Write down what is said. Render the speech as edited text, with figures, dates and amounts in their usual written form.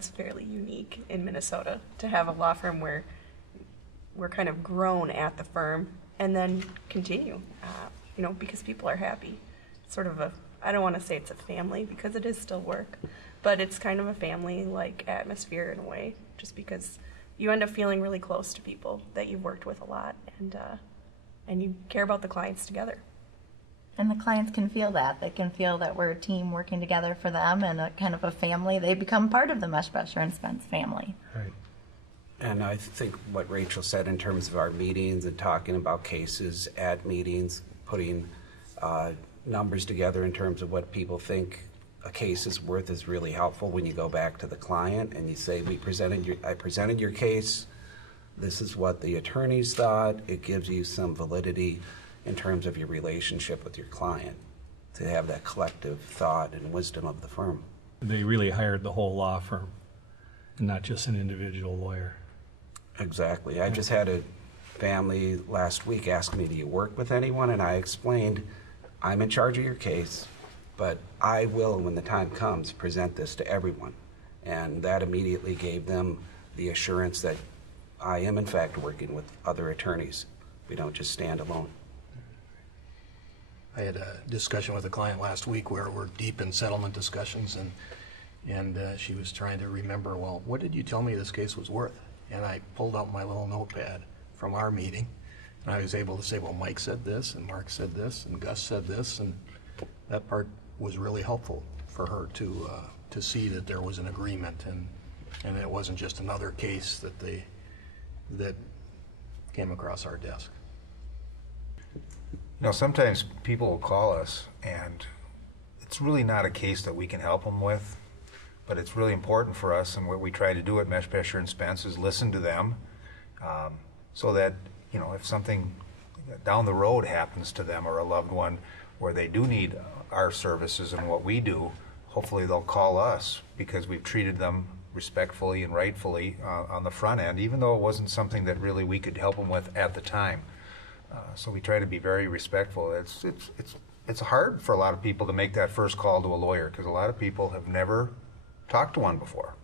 that's fairly unique in Minnesota, to have a law firm where we're kind of grown at the firm and then continue, because people are happy. Sort of I don't want to say it's a family because it is still work, but it's kind of a family-like atmosphere in a way, just because you end up feeling really close to people that you've worked with a lot, and you care about the clients together. And the clients can feel that. They can feel that we're a team working together for them and a kind of a family. They become part of the Meshbesher and Spence family. Right. And I think what Rachel said in terms of our meetings and talking about cases at meetings, putting numbers together in terms of what people think a case is worth is really helpful when you go back to the client and you say, I presented your case, this is what the attorneys thought. It gives you some validity in terms of your relationship with your client, to have that collective thought and wisdom of the firm. They really hired the whole law firm, and not just an individual lawyer. Exactly. I just had a family last week ask me, do you work with anyone? And I explained, I'm in charge of your case, but I will, when the time comes, present this to everyone. And that immediately gave them the assurance that I am, in fact, working with other attorneys. We don't just stand alone. I had a discussion with a client last week where we're deep in settlement discussions, and she was trying to remember, well, what did you tell me this case was worth? And I pulled out my little notepad from our meeting, and I was able to say, well, Mike said this, and Mark said this, and Gus said this, and that part was really helpful for her to see that there was an agreement, and it wasn't just another case that came across our desk. Sometimes people will call us, and it's really not a case that we can help them with, but it's really important for us, and what we try to do at Meshbesher and Spence is listen to them, so that, if something down the road happens to them or a loved one where they do need our services and what we do, hopefully they'll call us because we've treated them respectfully and rightfully on the front end, even though it wasn't something that really we could help them with at the time. So we try to be very respectful. It's hard for a lot of people to make that first call to a lawyer because a lot of people have never talked to one before.